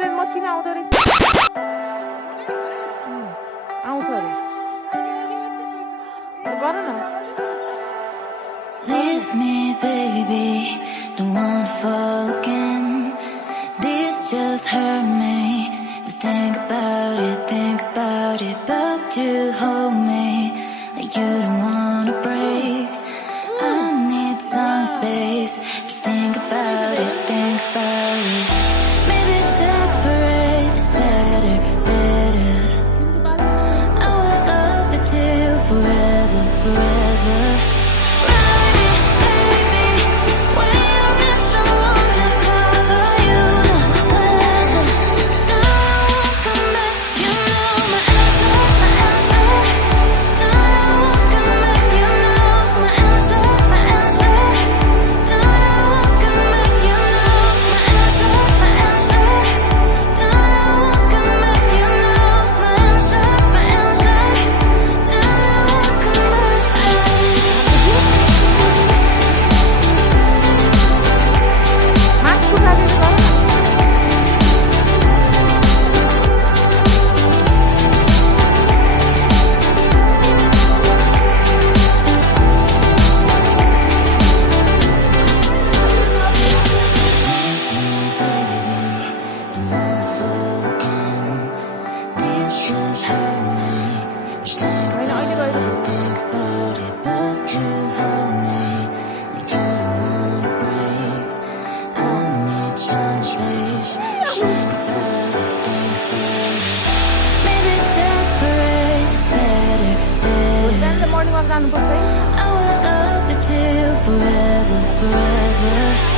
उसले मच्छी आउँदो रहेछ आउँछ अरे गर न Leave me, baby, don't wanna fall again. This just hurt me. Just think about it, but you hold me like you don't wanna break. I need some space. Just think about it, maybe separate is better, better. I will love you till forever, forever. morning walk जानुपर्छ है I will love you till forever, forever.